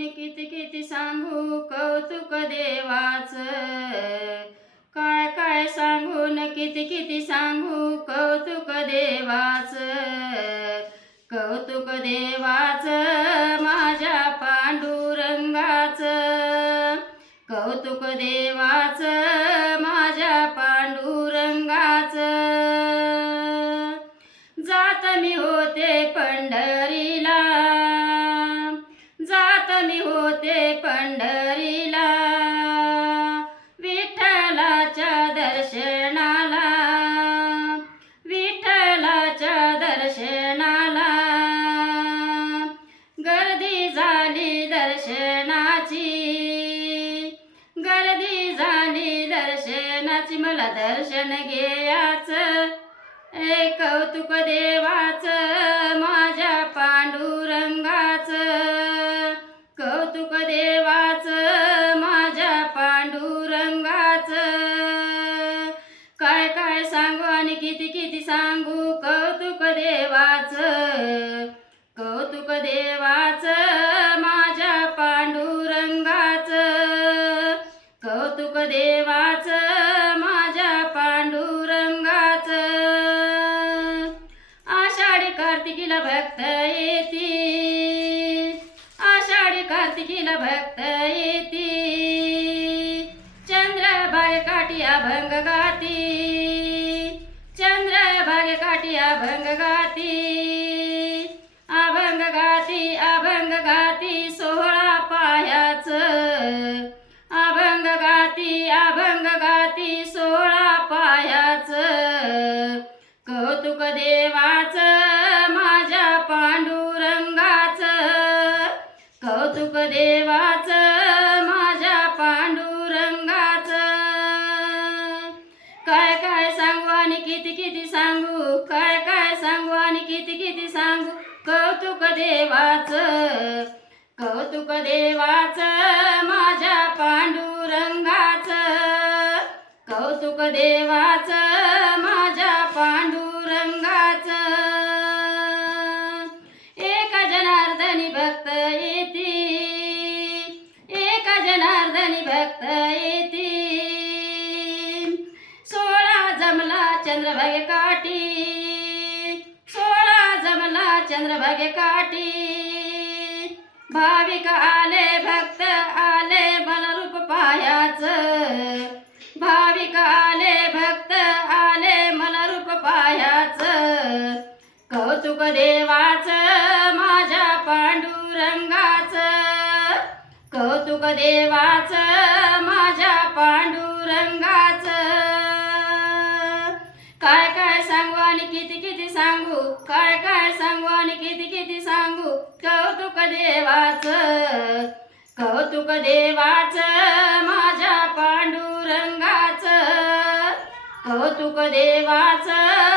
किती किती सांगू कौतुक देवाचं, काय काय सांगून किती किती सांगू कौतुक देवाचं, कौतुक देवाचं माझ्या पांडुरंगाचं, कौतुक देवाचं माझ्या पांडुरंगाचं. जात मी होते पंढरीला, जात मी होते पंढरीला, विठ्ठलाच्या दर्शनाला, विठ्ठलाच्या दर्शनाला. गर्दी झाली दर्शनाची, गर्दी झाली दर्शनाची, मला दर्शन घ्यायचं ए कौतुक देवाचं माझ्या पांडुरंगाचं, कौतुक देवाचं माझ्या पांडुरंगाचं. काय काय सांगू आणि किती किती सांगू कौतुक देवाचं, कौतुक देवाचं माझ्या पांडुरंगाचं, कौतुक देवाचं माझ्या पांडुरंगाचं. आषाढी कार्तिकीला भक्त येती, आषाढी कार्तिकीला भक्त येती, चंद्रभागेकाठी अभंग गाती, चंद्रभागेकाठी अभंग गाती, अभंग गाती, अभंग गाती 16 पायाचं, अभंग गाती, अभंग गाती 16 पायाचं. कौतुक देवाचं माझ्या पांडुरंगाचं, कौतुक देवाचं माझ्या पांडुरंगाचं. काय काय सांगू आणि किती किती सांगू, काय काय सांगू आणि किती किती सांगू कौतुक देवाचं, कौतुक देवाचं माझ्या पांडुरंगाचं, कौतुक देवाचं माझ्या पांडुरंगाचं. एक जनार्दनी भक्त येती, एक जनार्दनी भक्त येती, 16 जमला चंद्रभागेकाठी, 16 जमला चंद्रभागेकाठी. भाविक आले भक्त आले मला रूप पायाचं, भाविक आले भक्त आले मला रूप पायाचं. कौतुक देवाचं माझ्या पांडुरंगाचं, कौतुक देवाचं माझ्या पांडुरंगाचं. काय काय सांगू आणि किती किती सांगू, काय काय सांगू आणि किती किती सांगू कौतुक देवाचं, कौतुक देवाचं माझ्या पांडुरंगाचं, कौतुक देवाचं